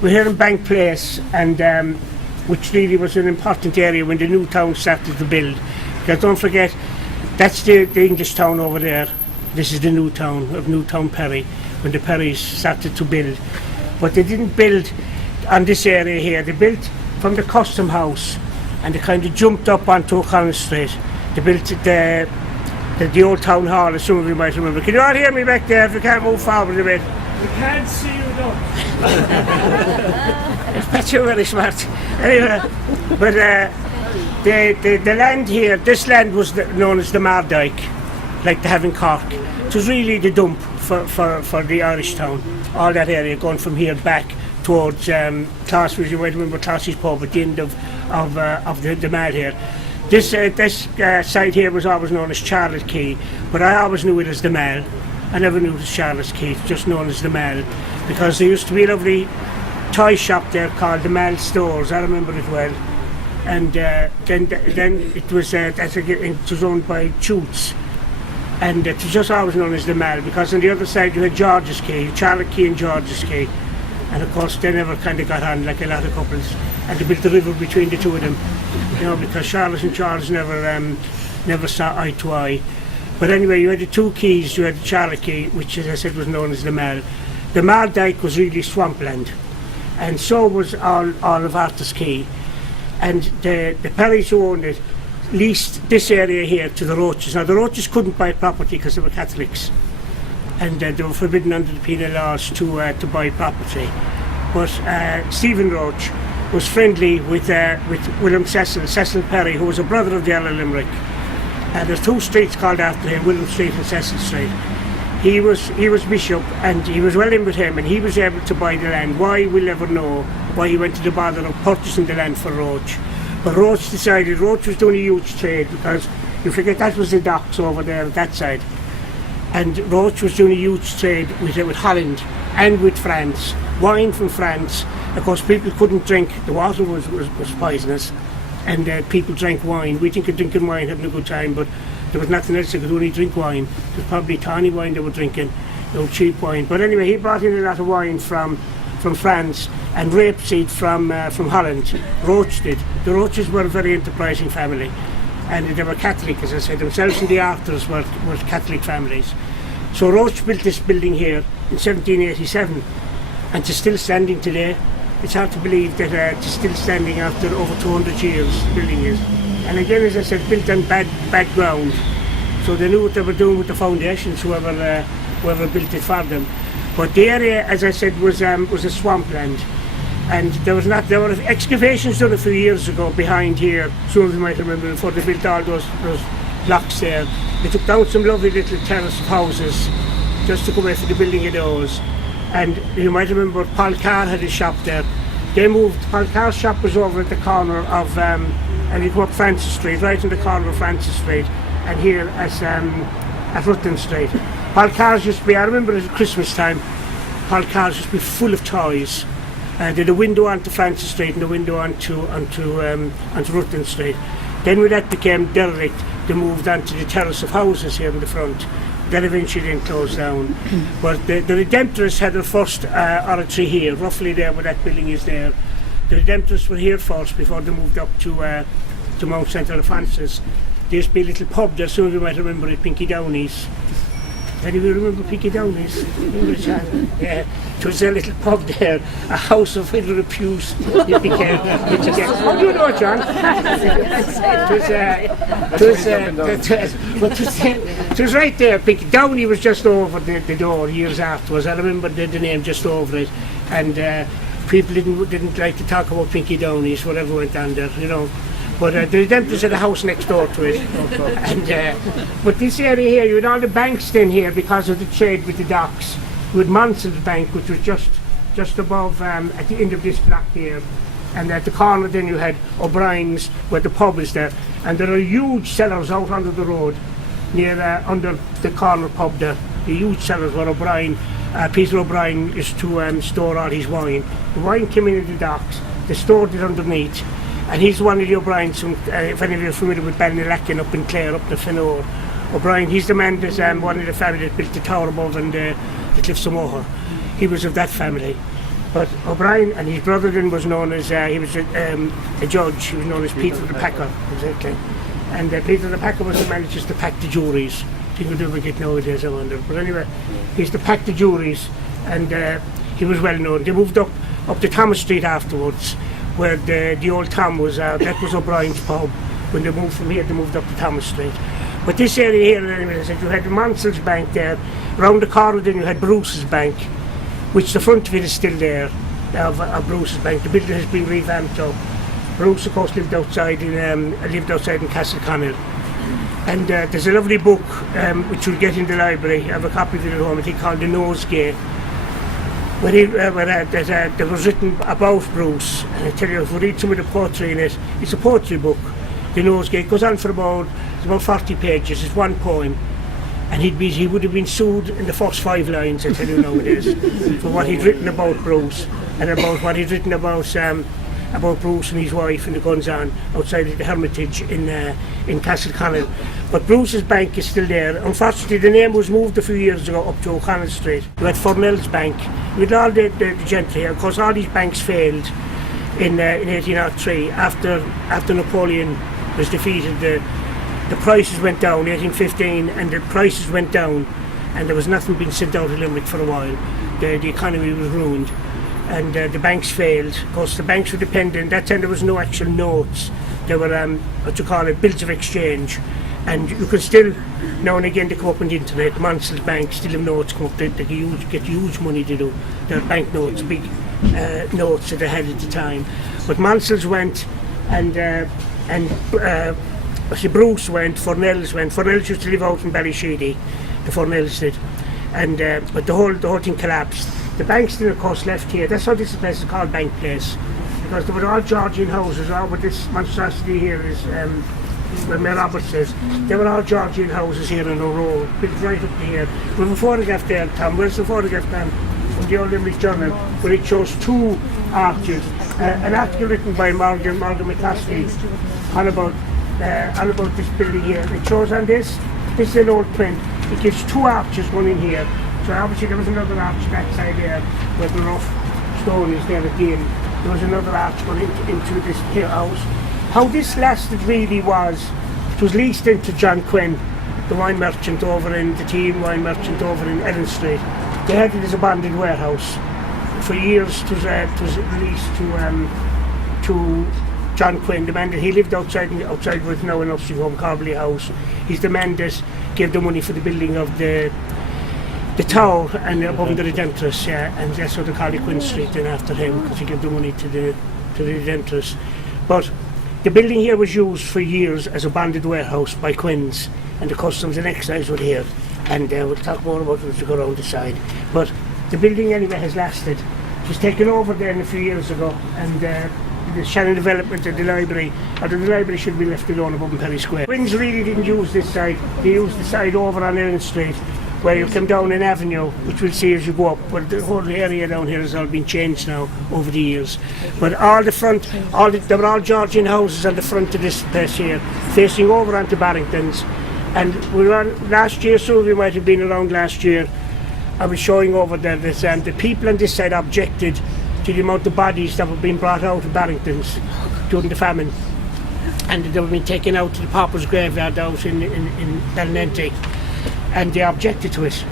we're here in Bank Place, and which really was an important area when the new town started to build. Because don't forget, that's the English town over there. This is the new town of Newtown Perry, when the Perrys started to build. But they didn't build on this area here. They built from the Custom House, and they kind of jumped up onto O'Connell Street. They built the old town hall, as some of you might remember. Can you all hear me back there if you can't move forward a bit? We can't see you though. But you're very smart. Anyway, but the land here, this land was known as the Mardyke, like they have in Cork. It was really the dump for the Irish town. All that area going from here back towards Class's, you might remember Class's pub at the end of the mall here. This site here was always known as Charlotte Quay, but I always knew it as the Mall. I never knew it as Charlotte Quay, it's just known as the Mall, because there used to be a lovely toy shop there called the Mall Stores. I remember it well. And then it was owned by Chutes, and it was just always known as the Mall, because on the other side you had George's Quay, Charlotte Quay and George's Quay, and of course they never kind of got on like a lot of couples, and they built the river between the two of them, you know, because Charlotte and George never saw eye to eye. But anyway, you had the two quays. You had the Charlotte Quay, which, as I said, was known as the Mall. The Mardyke was really swampland, and so was all of Arthur's Quay. And the Perrys who owned it leased this area here to the Roaches. Now, the Roaches couldn't buy property because they were Catholics, and they were forbidden under the penal laws to buy property. But Stephen Roach was friendly with William Cecil Perry, who was a brother of the Earl of Limerick. There's two streets called after him, William Street and Cecil Street. He was bishop, and he was well in with him, and he was able to buy the land. Why, we'll never know why he went to the bother of purchasing the land for Roach. But Roach decided, Roach was doing a huge trade, because you forget that was the docks over there at that side. And Roach was doing a huge trade with Holland and with France, wine from France. Of course, people couldn't drink, the water was poisonous, and people drank wine. We think of drinking wine, having a good time, but there was nothing else. They could only drink wine. It was probably tawny wine they were drinking, cheap wine. But anyway, he brought in a lot of wine from France, and rapeseed from Holland. Roach did. The Roaches were a very enterprising family, and they were Catholic, as I said. Themselves and the Arthurs were Catholic families. So Roach built this building here in 1787, and it's still standing today. It's hard to believe that it's still standing after over 200 years, the building is. And again, as I said, built on bad ground. So they knew what they were doing with the foundations, whoever built it for them. But the area, as I said, was a swampland. And there were excavations done a few years ago behind here. Some of you might remember, before they built all those blocks there. They took down some lovely little terrace of houses just to come away for the building of those. And you might remember Paul Carr had a shop there. They moved, Paul Carr's shop was over at the corner of, and you come up Francis Street, right in the corner of Francis Street, and here at Rutland Street. Paul Carr's used to be, I remember at Christmas time, Paul Carr's used to be full of toys. They had a window onto Francis Street and a window onto Rutland Street. Then when that became derelict, they moved onto the terrace of houses here in the front. That eventually then closed down. But the Redemptorists had their first oratory here, roughly there where that building is there. The Redemptorists were here first before they moved up to Mount St. Alphonsus. There used to be a little pub there, some of you might remember it, Pinky Downey's. Any of you remember Pinky Downey's? Yeah. There was a little pub there, a house of little repute. How do you know, John? It was right there. Pinky Downey was just over the door years afterwards. I remember the name just over it, and people didn't like to talk about Pinky Downey's, whatever went on there, you know. But the Redemptorists had a house next door to it. And, but this area here, you had all the banks then here because of the trade with the docks. You had Monson's Bank, which was just above at the end of this block here. And at the corner then you had O'Brien's, where the pub is there. And there are huge cellars out under the road, near under the corner pub there. The huge cellars where Peter O'Brien used to store all his wine. The wine came in at the docks, they stored it underneath. And he's one of the O'Briens, if any of you are familiar with Ballylacken up in Clare, up the Fenor. O'Brien, he's the man that's one of the family that built the tower above and the Cliffs of Moher. He was of that family. But O'Brien and his brother then was known as, he was a judge, he was known as Peter the Packer, exactly. And Peter the Packer was the man that used to pack the juries. People do ever get nowadays, I wonder. But anyway, he used to pack the juries, and he was well known. They moved up to Thomas Street afterwards, where the old Tom was, that was O'Brien's pub. When they moved from here, they moved up to Thomas Street. But this area here, anyway, I said, you had the Mansell's Bank there. Around the corner then you had Bruce's Bank, which the front of it is still there, of Bruce's Bank. The building has been revamped up. Bruce, of course, lived outside in Castleconnell. And there's a lovely book which you'll get in the library. I have a copy of it at home, I think, called The Nosegay, that was written about Bruce. And I tell you, if you read some of the poetry in it, it's a poetry book. The Nosegay goes on for about 40 pages. It's one poem, and he would have been sued in the first 5 lines. I tell you nowadays, for what he'd written about Bruce and about what he'd written about Bruce and his wife and the guns on outside of the Hermitage in Castleconnell. But Bruce's Bank is still there. Unfortunately, the name was moved a few years ago up to O'Connell Street. You had Furnell's Bank. You had all the gentry here. Of course, all these banks failed in 1803 after Napoleon was defeated. The prices went down in 1815, and the prices went down, and there was nothing being sent out of Limerick for a while. The economy was ruined, and the banks failed. Of course, the banks were dependent. That time there was no actual notes. There were bills of exchange, and you could still now and again they come up on the internet. Mansell's Bank still have notes come up. They get huge money to do. Their bank notes, big notes that they had at the time. But Mansell's went, and Bruce went, Furnell's went. Furnell's used to live out in Ballysheedy, the Furnell's did. And but the whole thing collapsed. The banks then of course left here. That's how this place is called Bank Place. Because there were all Georgian houses, all what this monstrosity here is where Mayor Roberts says. They were all Georgian houses here in a row, built right up to here. We have a photograph there, Tom. Where's the photograph, Tom? From the Old Limerick Journal, where it shows 2 arches. An article written by Morgan McCaskey on about this building here. It shows on this is an old print. It gives 2 arches going in here. So obviously there was another arch that side there where the rough stone is there again. There was another arch going into this here house. How this lasted really was, it was leased into John Quinn, the wine merchant over in the team wine merchant over in Ellen Street. They had it as a bonded warehouse. For years it was leased to John Quinn, the man that he lived outside with now in Upstate Home, Carberley House. He's the man that gave the money for the building of the tower and above the Redemptress, and that's what they call it Quinn Street then after him, because he gave the money to the Redemptress. But the building here was used for years as a bonded warehouse by Quinn's, and the customs and excise were here, and we'll talk more about it as we go around the side. But the building anyway has lasted. It was taken over then a few years ago, and the Shannon development of the library, although the library should be left alone above in Perry Square. Quinn's really didn't use this side. They used the side over on Ellen Street, where you come down an avenue, which we'll see as you go up. But the whole area down here has all been changed now over the years. But all the front, there were all Georgian houses on the front of this place here, facing over onto Barrington's. And we were on last year, so we might have been around last year. I was showing over there that the people on this side objected to the amount of bodies that were being brought out of Barrington's during the famine. And they were being taken out to the Pauper's graveyard out in Ballinenty. And they objected to it.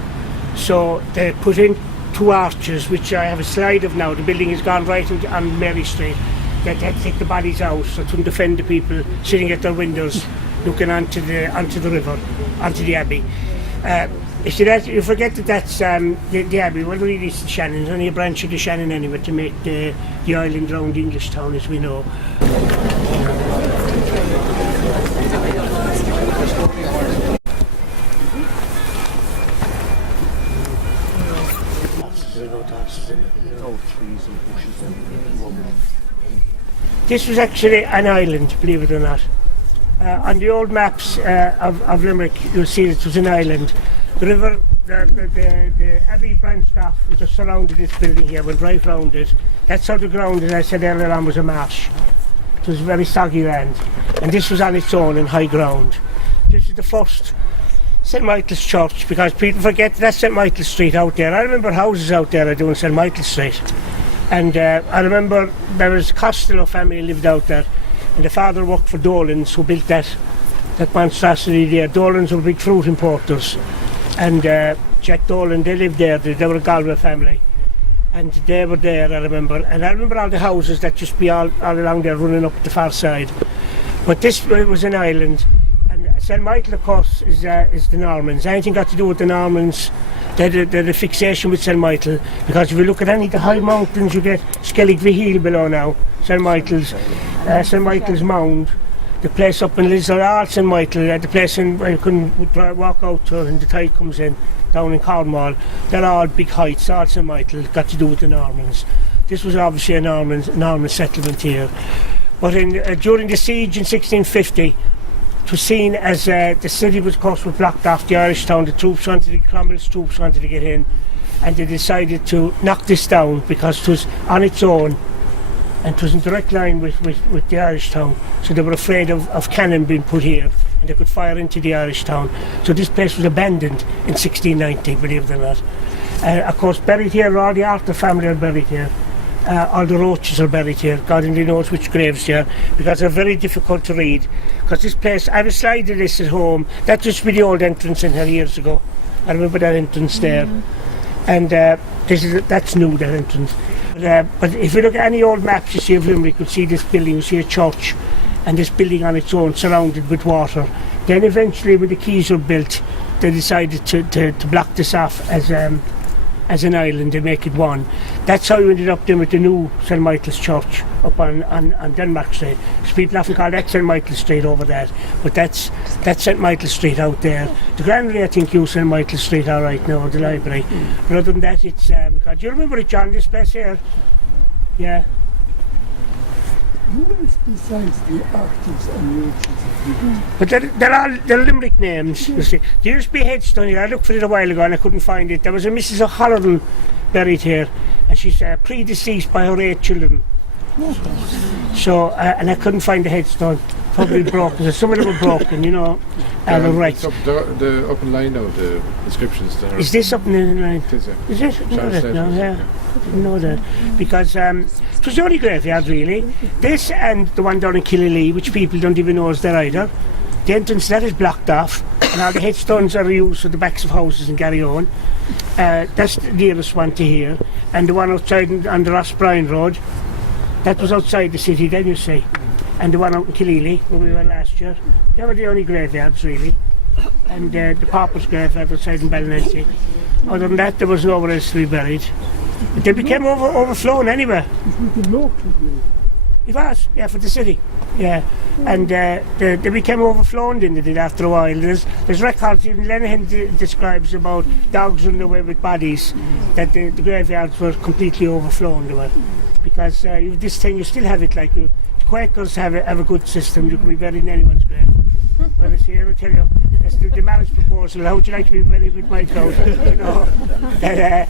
So they put in 2 arches, which I have a slide of now. The building has gone right on Mary Street. They had to take the bodies out so to defend the people sitting at their windows looking onto the river, onto the Abbey. You see that, you forget that that's the Abbey. Well, really it's the Shannon. It's only a branch of the Shannon anyway to make the island round English town as we know. This was actually an island, believe it or not. On the old maps of Limerick, you'll see it was an island. The river, the Abbey branched off and just surrounded this building here, went right round it. That's how the ground, as I said earlier on, was a marsh. It was very soggy land, and this was on its own in high ground. This is the first St. Michael's Church, because people forget that's St. Michael's Street out there. I remember houses out there I do in St. Michael's Street. And I remember there was a Costello family lived out there, and the father worked for Dolan's, who built that monstrosity there. Dolan's were big fruit importers, and Jack Dolan, they lived there. They were a Galway family, and they were there, I remember. And I remember all the houses that just be all along there running up the far side. But this was an island, and St. Michael, of course, is the Normans. Anything got to do with the Normans, they had a fixation with St. Michael, because if you look at any of the high mountains, you get Skellig Hill below now, St. Michael's Mound, the place up in Lisle, St. Michael, the place where you can walk out to when the tide comes in, down in Cornwall. They're all big heights, all St. Michael, got to do with the Normans. This was obviously a Norman settlement here. But during the siege in 1650, it was seen as the city was, of course, blocked off, the Irish town. Cromwell's troops wanted to get in, and they decided to knock this down because it was on its own and it was in direct line with the Irish town. So they were afraid of cannon being put here, and they could fire into the Irish town. So this place was abandoned in 1690, believe it or not. Of course, buried here, all the Arthur family are buried here. All the Roaches are buried here. God only knows which graves here, because they're very difficult to read. Because this place, I have a slide of this at home. That used to be the old entrance in here years ago. I remember that entrance there. And that's new, that entrance. But if you look at any old maps you see of Limerick, you could see this building, you see a church, and this building on its own, surrounded with water. Then eventually, when the quays were built, they decided to block this off as an island and make it one. That's how we ended up then with the new St. Michael's Church up on Denmark Street. So people often call that St. Michael's Street over there, but that's St. Michael's Street out there. The granary, I think, use St. Michael's Street all right now, the library. But other than that, it's God, do you remember it, John, this place here? Yeah. Who is besides the Arctics and Roaches? But they're Limerick names, you see. There used to be a headstone here. I looked for it a while ago and I couldn't find it. There was a Mrs. O'Halloran buried here, and she's predeceased by her 8 children. So, and I couldn't find the headstone. Probably broken. Some of them were broken, you know. Right. The up in line now, the inscriptions there. Is this up in the line? It is, yeah. Is it? I know that now, yeah. I didn't know that. Because it was the only graveyard, really. This and the one down in Killalea, which people don't even know is there either. The entrance that is blocked off, and all the headstones are used for the backs of houses in Garryowen. That's the nearest one to here. And the one outside on the Ross Bryan Road, that was outside the city then, you see. And the one out in Killalea, where we were last year. They were the only graveyards, really. And the Pauper's graveyard outside in Ballinensie. Other than that, there was nowhere else to be buried. But they became overflown anyway. It was the local grave. It was, yeah, for the city. Yeah. And they became overflown, didn't they, after a while. There's records, even Lenihan describes about dogs running away with bodies, that the graveyards were completely overflown, they were. Because this thing, you still have it like... Quakers have a good system. You can be buried in anyone's grave. Whereas here, I tell you, that's the marriage proposal. How would you like to be buried with my coat? You know, that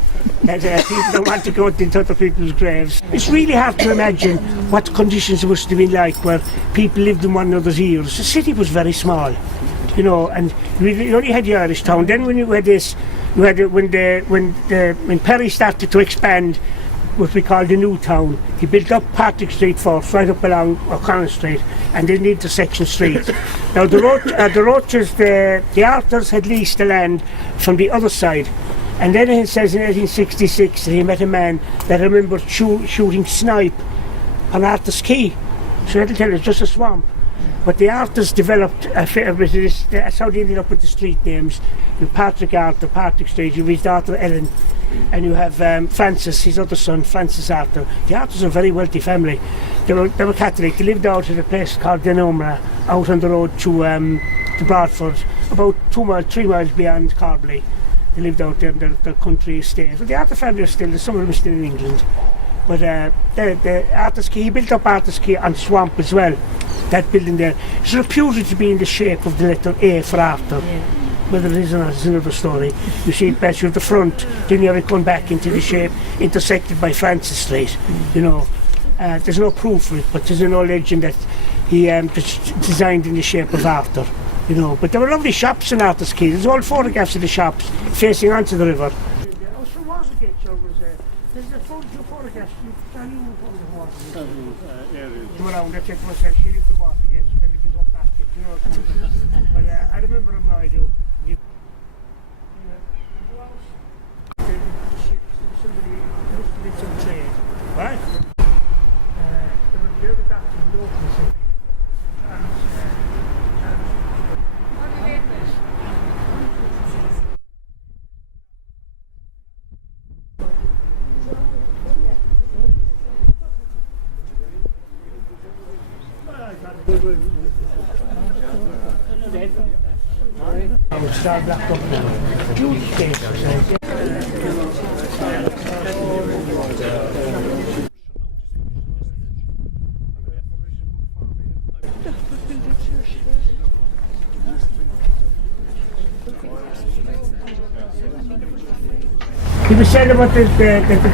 people don't want to go into other people's graves. It's really hard to imagine what the conditions must have been like where people lived in one another's ears. The city was very small, you know, and you only had the Irish town. Then when you had this, you had when Perry started to expand, what we call the new town. He built up Partick Street first, right up along O'Connell Street, and then the intersection streets. Now the Roaches, the Arthurs had leased the land from the other side, and then it says in 1866 that he met a man that remembered shooting snipe on Arthur's Quay. So that'll tell you, it's just a swamp. But the Arthurs developed a fair bit of this. That's how they ended up with the street names. You Patrick Arthur, Partick Street, you reached Arthur Ellen, and you have Francis, his other son, Francis Arthur. The Arthurs are a very wealthy family. They were Catholic. They lived out at a place called Denumra, out on the road to Bradford, about 3 miles beyond Carbley. They lived out there in their country estate. Well, the Arthur family are still, some of them are still in England. But the Arthur's Quay, he built up Arthur's Quay on Swamp as well. That building there is reputed to be in the shape of the letter A for Arthur. Yeah. Whether it is or not is another story. You see it best, you have the front, then you have it going back into the shape, intersected by Francis Street. You know, there's no proof of it, but there's an old legend that he designed in the shape of Arthur. You know, but there were lovely shops in Arthur's Quay. There's all photographs of the shops facing onto the river. There's a photograph. You can you photograph water. areas. Come around, I checked myself, she lived in water gets, then it was up back, you know what I mean? But I remember him now, I do. Somebody used to do some trade, right? They were doctors and doctors. I would start back up now. Huge space. He was saying about the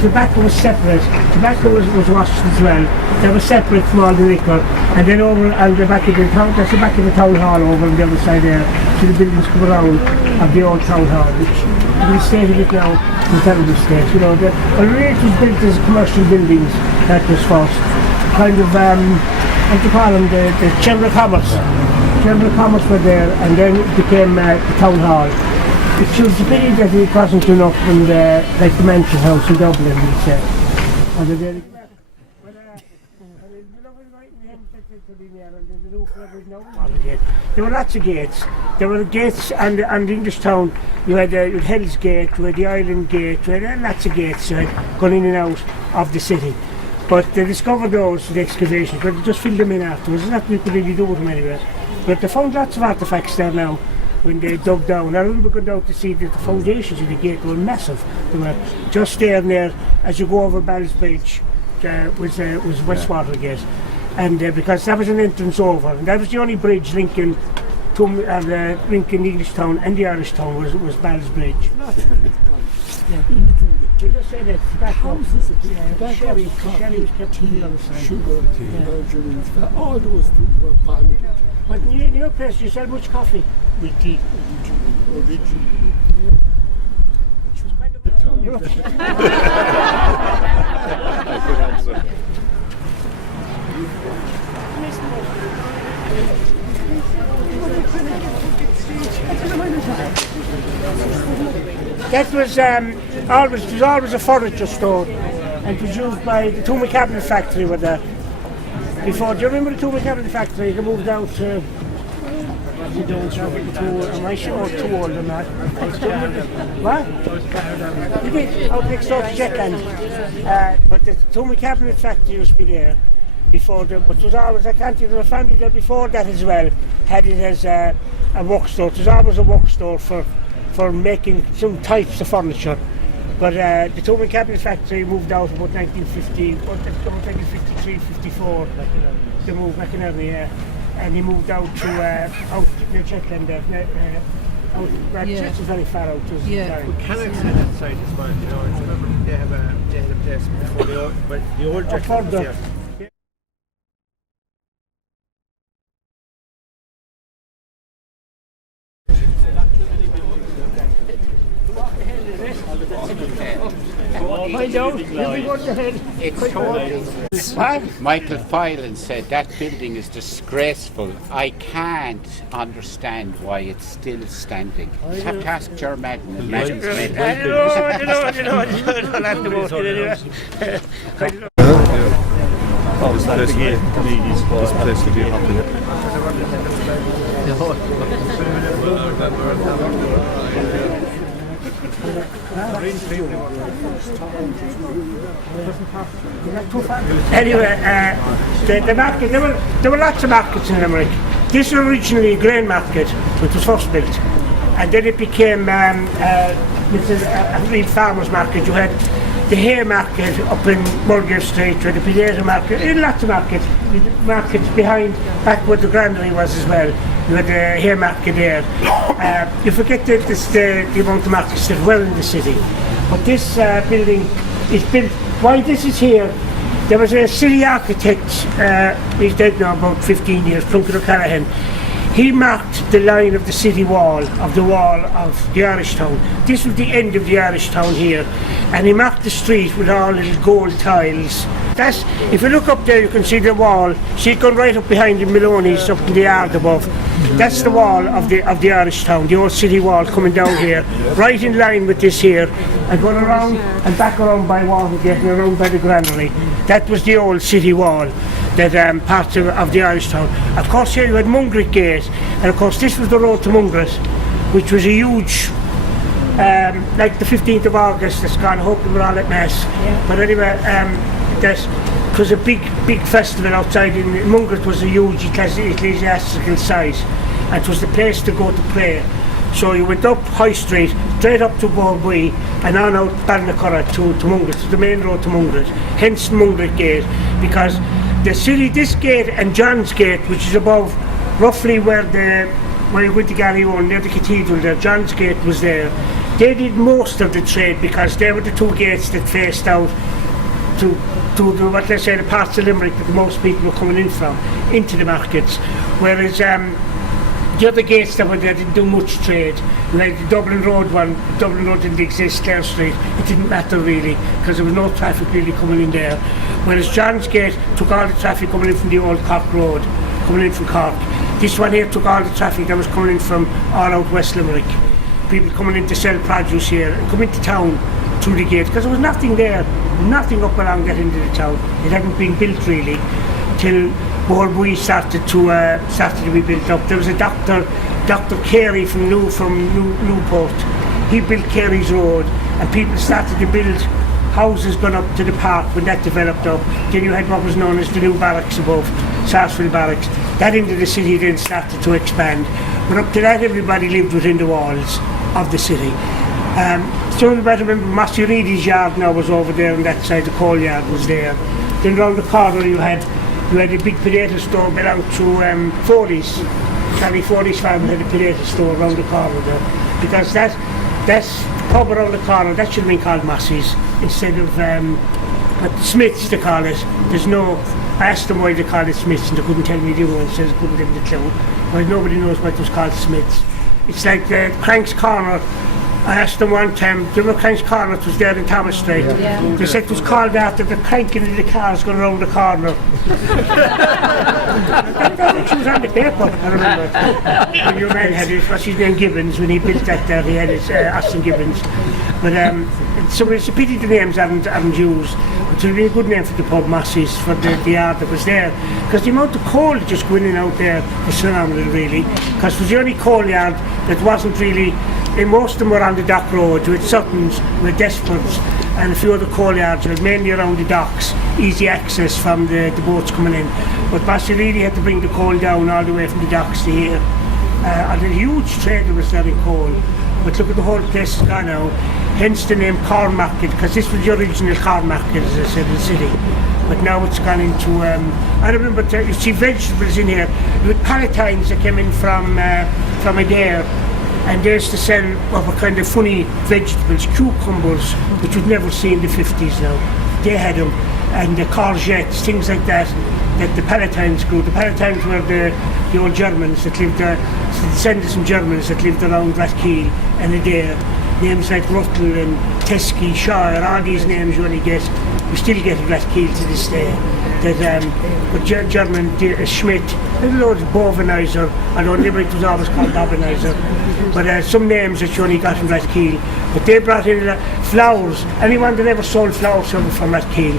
tobacco was separate. Tobacco was washed as well. They were separate from all the liquor. And then over on the back of the town, that's the back of the town hall over on the other side there. So the buildings come around of the old town hall, which the state of it now is a terrible state. You know, really it was built as commercial buildings, that was first. Kind of, what do you call them, the Chamber of Commerce. Chamber of Commerce were there, and then it became the town hall. It shows a pity that it wasn't enough in like the Mansion House in Dublin, we said. There were lots of gates. There were gates on the English town. You had Hell's Gate, you had the Island Gate, you had lots of gates going in and out of the city. But they discovered those, the excavations, but they just filled them in afterwards. There's nothing you could really do with them anyway. But they found lots of artefacts there now. When they dug down, I remember going down to see that the foundations of the gate were massive. They were just there and there as you go over Ball's Bridge was Westwater Gate, and because that was an entrance over, and that was the only bridge linking English town and the Irish town was Ball's Bridge. You just said that tobacco, sherry was kept on the other side. Sugar, margarine, all those things were bonded. But in your place, you sell much coffee? With tea, original. Which was quite a bit of Good answer. That was always a furniture store, and it was used by the Toomey Cabinet Factory with that. Before, do you remember the Toomey Cabinet Factory? You moved out to. Am I sure too old or not? What? You did? Out next door to Shetland. But the Toomey Cabinet Factory used to be there before, but it was always, I can't think of a family there before that as well, had it as a work store. It was always a work store for making some types of furniture. But the Toomey Cabinet Factory moved out about 1953, 54. They moved back in early, yeah. And he moved out to out near Shetland there. It's very far out. Yeah. Well, Canada that side as well, you know. I remember they had a place before the old Jackson was here. It's totally. Michael Filan said that building is disgraceful. I can't understand why it's still standing. You have to ask Ger Madden. I don't know. This place would be happy. Anyway, the market, there were lots of markets in Limerick. This was originally a grain market, which was first built, and then it became a real farmers market. You had the hay market up in Mulgrave Street, you had the potato market, and lots of markets. The markets behind, back where the granary was as well. You had the hay market there. You forget the amount of markets that were in the city. But this building is built, while this is here, there was a city architect, he's dead now about 15 years, Plunkett O'Callaghan. he marked the line of the city wall, of the Irish town. This was the end of the Irish town here, and he marked the street with all little gold tiles. That's, if you look up there, you can see the wall. See it going right up behind the Maloney's, up in the yard above. That's the wall of the Irish town, the old city wall coming down here, right in line with this here, and going around and back around by Watergate and around by the granary. That was the old city wall, that part of the Irish town. Of course, here you had Mungret Gate, and of course this was the road to Mungret, which was a huge, like the 15th of August, that's gone, I hope we were all at Mass. Yeah. But anyway, it was a big festival outside in Mungret. Was a huge ecclesiastical site, and it was the place to go to pray. So you went up High Street, straight up to Borbui, and on out Ballinacurra to Mungret, to the main road to Mungret, hence Mungret Gate, because the city, this gate and John's Gate, which is above, roughly where you went to Garryowen, near the cathedral there, John's Gate was there. They did most of the trade because they were the two gates that faced out to what they say, the parts of Limerick that most people were coming in from, into the markets. Whereas the other gates that were there didn't do much trade. Like the Dublin Road one, Dublin Road didn't exist, Clare Street, it didn't matter really, because there was no traffic really coming in there. Whereas John's Gate took all the traffic coming in from the old Cork Road, coming in from Cork. This one here took all the traffic that was coming in from all out West Limerick. People coming in to sell produce here and come into town through the gate, because there was nothing there, nothing up along that into the town. It hadn't been built really till Borbui started to be built up. There was a Dr. Carey from Newport. He built Carey's Road, and people started to build houses going up to the park when that developed up. Then you had what was known as the new barracks above, Sarsfield Barracks. That end of the city then started to expand. But up to that, everybody lived within the walls of the city. So you might remember Massey Reedy's yard now was over there on that side, the coal yard was there. Then round the corner you had a big potato store belonged to Foley's. Charlie Foley's farm had a potato store around the corner there. Because that pub around the corner, that should have been called Massey's instead of Smith's they call it. I asked them why they called it Smith's and they couldn't tell me the other one, says they couldn't give me the clue. But nobody knows why it was called Smith's. It's like Crank's Corner. I asked them one time, do you remember Crank's Corner? It was there in Thomas Street. Yeah. They said it was called after the cranking of the cars going around the corner. She was on the paper, I remember. When your man had it, what's his name, Gibbons, when he built that there, he had his Austin Gibbons. But so it's a pity the names haven't used. It would be a good name for the pub, Massey's, for the yard that was there. Because the amount of coal just going in and out there was phenomenal, really. Because it was the only coal yard that wasn't really, most of them were on the dock road, with Suttons, with Desperds, and a few other coal yards, mainly around the docks, easy access from the boats coming in. But Massey really had to bring the coal down all the way from the docks to here. And a huge trade was there in coal. But look at the whole place has gone now, hence the name Corn Market, because this was the original corn market, as I said, in the city. But now it's gone into, I remember, you see vegetables in here, with palatines that came in from Adair, and they used to sell what were kind of funny vegetables, cucumbers, which we'd never see in the 50s now. They had them, and the courgettes, things like that the Palatines grew. The Palatines were the old Germans that lived there, descendants from Germans that lived around Rathkeil and Adair. Names like Ruttle and Teskey, Shire, all these names you only get, we still get at Rathkeil to this day. But German, Schmidt, a lot of Bovenizer, although Limerick was always called Bovenizer. But some names that you only got from Rathkeil. But they brought in flowers. Anyone that ever sold flowers from Rathkeil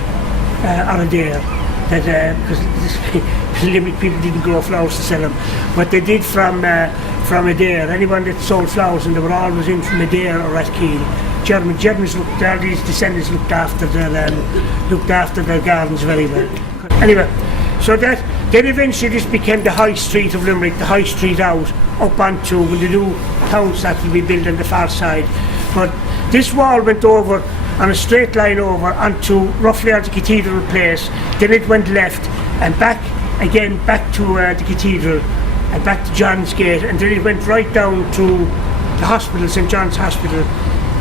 or Adair, because Limerick people didn't grow flowers to sell them, but they did from Adair. Anyone that sold flowers, and they were always in from Adair or Rathkeil. Germans looked, all these descendants looked after their gardens very well. Anyway, so then eventually this became the high street of Limerick, the high street out, up onto when the new town started to be built on the far side. But this wall went over on a straight line over onto roughly onto Cathedral Place, then it went left and back to the Cathedral and back to John's Gate, and then it went right down to the hospital, St. John's Hospital,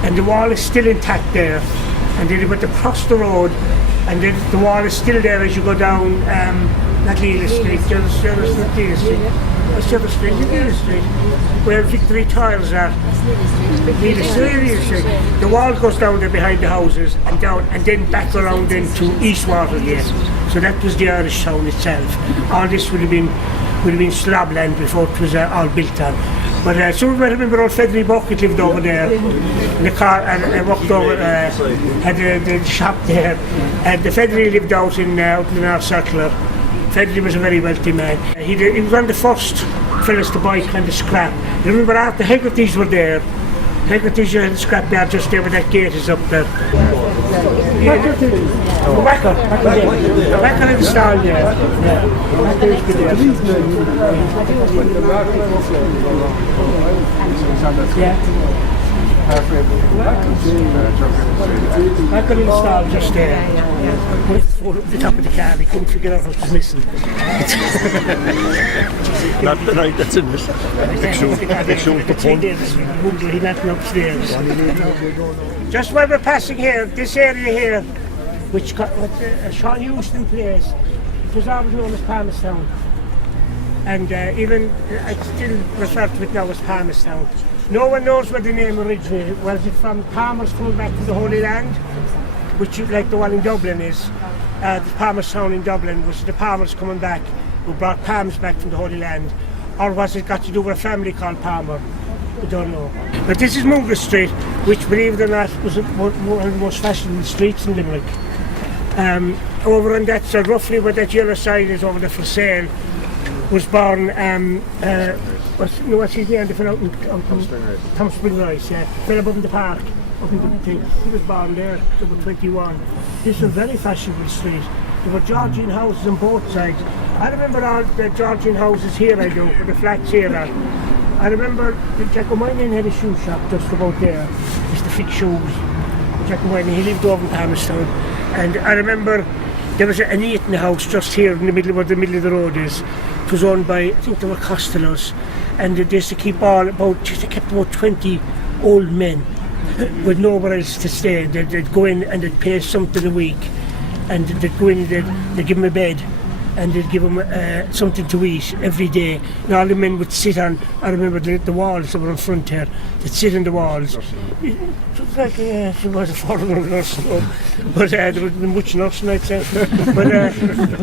and the wall is still intact there. And then it went across the road, and then the wall is still there as you go down not Leela Street, just Leela Street. What's the other street? Neely Street, where Victory Tiles are. Neely Street. The wall goes down there behind the houses and down, and then back around into East Watergate. So that was the Irish town itself. All this would have been slabland before it was all built on. But some of you remember old Federer Bucket lived over there in the car, and I walked over, had the shop there. And the Federer lived out in the North Circular. Federer was a very wealthy man. He was one of the first fellas to buy kind of scrap. You remember after Hegarty's were there, Hegarty's had a scrap yard just there where that gate is up there. Back in the stall there. Back in the stall just there. With the top of the car, they couldn't figure out what was missing. Not the night that's in this. He left me upstairs. Just when we're passing here, this area here, which got Sean Houston place, it was always known as Palmerstown. And even I still refer to it now as Palmerstown. No one knows where the name originated. Was it from Palmers coming back to the Holy Land, which like the one in Dublin is? The Palmerstown in Dublin was the Palmers coming back who brought palms back from the Holy Land, or was it got to do with a family called Palmer? I don't know. But this is Mungo Street, which, believe it or not, was one of the most fashionable streets in Limerick. Over on that side, roughly where that yellow side is over there for sale, was born, what's his name? The fellow Tom Spring Rice, yeah. Fell above in the park, up in the thing. He was born there, number 21. This was a very fashionable street. There were Georgian houses on both sides. I remember all the Georgian houses here, I do, with the flats here. I remember Jack O'Mine had a shoe shop just about there, just to fix shoes. Jack O'Mine, he lived over in Palmerstown. And I remember there was an eating house just here in the middle where the middle of the road is. It was owned by, I think they were Costellos. And they used to keep they kept about 20 old men with nowhere else to stay. They'd go in and they'd pay something a week. And they'd go in, they'd give them a bed. And they'd give them something to eat every day. And all the men would sit on, I remember the walls that were in front here, they'd sit on the walls. It was like, it was a foreigner nursing home, but there wasn't much nursing, I'd say. But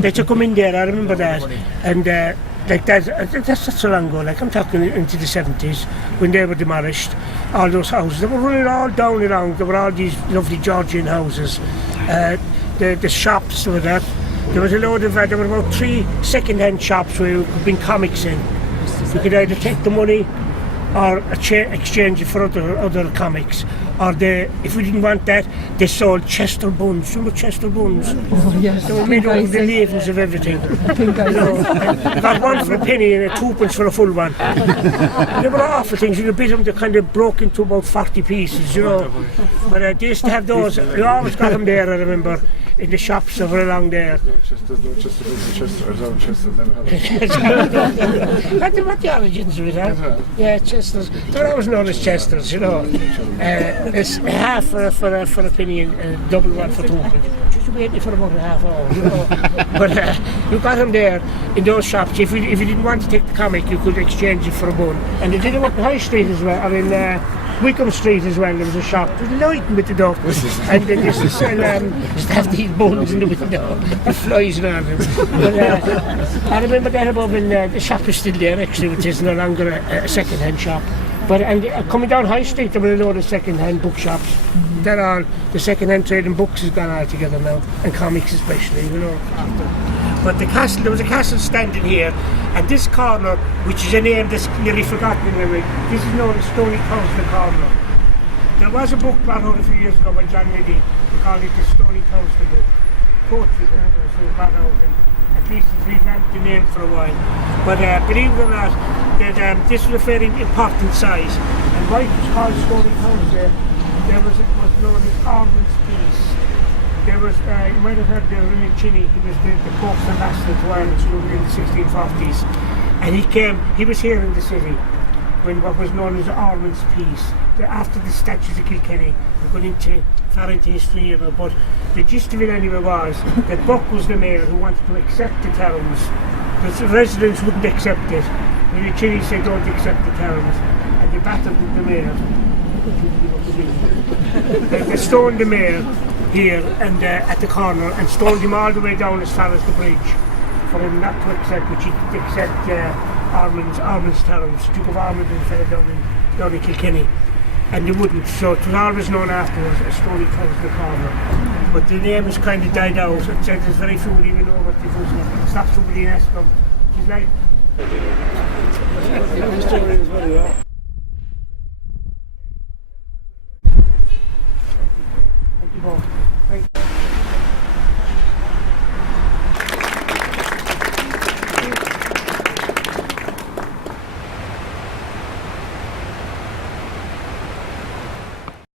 they took them in there, I remember that. And like that's not so long ago, like I'm talking into the 70s, when they were demolished, all those houses, they were running all down around, there were all these lovely Georgian houses. The shops were there. There was a load of, there were about 3 second-hand shops where you could bring comics in. You could either take the money or exchange it for other comics. Or if we didn't want that, they sold Chester buns. Remember Chester buns? Oh, yes. They were made over the leavings of everything. Got one for a penny and 2p for a full one. They were awful things. You bit them, they kind of broke into about 40 pieces, you know. But they used to have those. You always got them there, I remember, in the shops that were along there. What the origins of it, huh? Yeah, Chesters. They were always known as Chesters, you know. It's half for a penny and double one for 2p. Just waiting for about a half hour, you know. But you got them there in those shops. If you didn't want to take the comic, you could exchange it for a bun. And they did it up the High Street as well, or in Wickham Street as well. There was a shop. It was lighting with the dog. And they used to sell, have these buns in the window. The flies around them. But I remember that above in the shop is still there actually, which is no longer a second-hand shop. But coming down High Street, there were a load of second-hand bookshops. Mm-hmm. They're all, the second-hand trade in books has gone all together now, and comics especially, you know. But the castle, there was a castle standing here, and this corner, which is a name that's nearly forgotten in Limerick, this is known as Stony Counselor Corner. There was a book brought out a few years ago by John Liddy, we called it the Stony Counselor book. Poetry book, so we brought out it. At least it's revamped the name for a while. But believe it or not, this was a very important size. And why it was called Stony Counselor, it was known as Ormond's Peace. There was, you might have heard the Rimmy Chinny, he was the Pope's ambassador to Ireland in the 1640s. And he was here in the city when what was known as Ormond's Peace. After the statues of Kilkenny, we're going far into history here, but the gist of it anyway was that Buck was the mayor who wanted to accept the towns. The residents wouldn't accept it. when the Chile said don't accept the terms, and they battered the mayor. They stoned the mayor here and at the corner and stoned him all the way down as far as the bridge for him not to accept, which he accept Ormond's terms, Duke of Ormond and fell down in Kilkenny. And they wouldn't, so it was always known afterwards as Stony Cross the corner. But the name has kind of died out. It said there's very few who even know what the first name is. Stop somebody and ask them. She's like...